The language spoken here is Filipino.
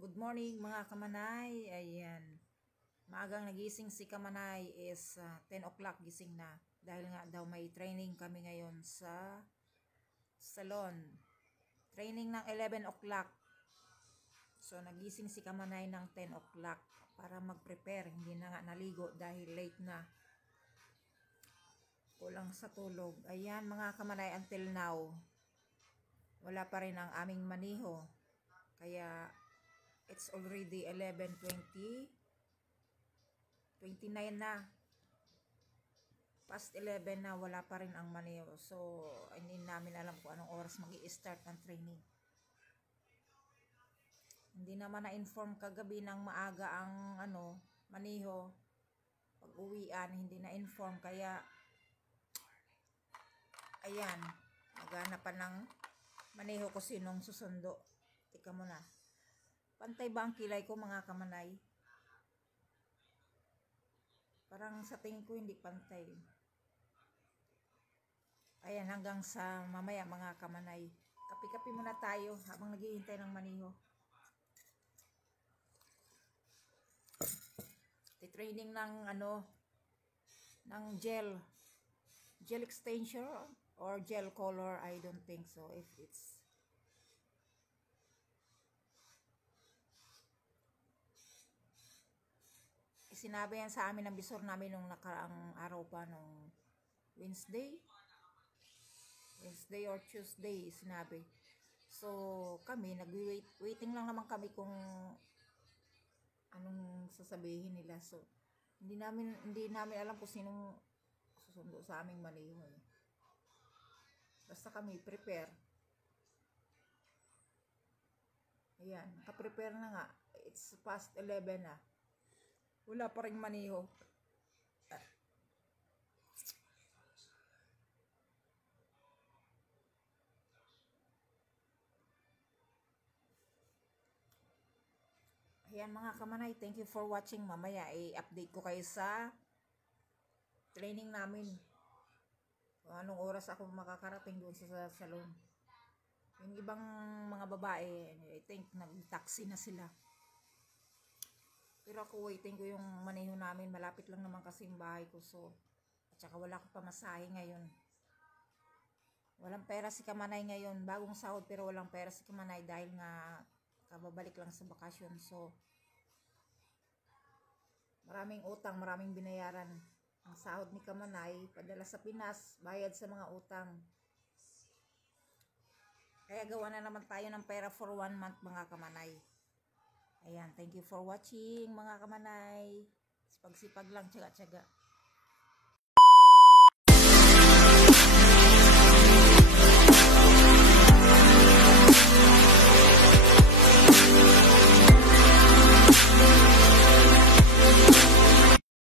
Good morning mga kamanay. Ayan. Maagang nagising si Kamanay is 10 o'clock gising na. Dahil nga daw may training kami ngayon sa salon. Training ng 11 o'clock. So nagising si Kamanay ng 10 o'clock para mag-prepare. Hindi na nga naligo dahil late na. Kulang sa tulog. Ayan mga kamanay, until now wala pa rin ang aming maniho. Kaya it's already 11:20. 29 na. Past 11 na, wala pa rin ang maniho. So, hindi namin alam kung anong oras mag-i-start ang training. Hindi naman na-inform kagabi ng maaga ang maniho. Pag-uwian, hindi na-inform. Kaya, ayan, maganapan ng maniho ko sinong susundo. Tika mo na. Pantay ba ang kilay ko mga kamanay? Parang sa tingin ko hindi pantay. Ayan, hanggang sa mamaya mga kamanay. Kapi-kapi muna tayo habang naghihintay ng maniho. Titraining ng ng gel extension or gel color. I don't think so if it's sinabi yan sa amin ng bisor namin nung nakaraang araw pa, nung Wednesday or Tuesday sinabi. So kami waiting lang naman kami kung anong sasabihin nila. So hindi namin alam kung sinong susundo sa aming maniho. Basta kami prepare. Ayan, naka-prepare na nga. It's past 11 na. Wala pa ring maniho. Ayan mga kamanay, thank you for watching. Mamaya i-update ko kayo sa training namin. Kung anong oras ako makakarating doon sa salon. Yung ibang mga babae, I think nag-taxi na sila. Pero ako waiting ko yung maniho namin. Malapit lang naman kasi yung bahay ko. So, at saka wala ko pamasahe ngayon. Walang pera si Kamanay ngayon. Bagong sahod pero walang pera si Kamanay dahil nga kababalik lang sa bakasyon. So, maraming utang, maraming binayaran. Ang sahod ni Kamanay, padala sa Pinas, bayad sa mga utang. Kaya gawa na naman tayo ng pera for 1 month mga Kamanay. Ayan, thank you for watching mga kamanay. Sipag-sipag lang, tsaga-tsaga.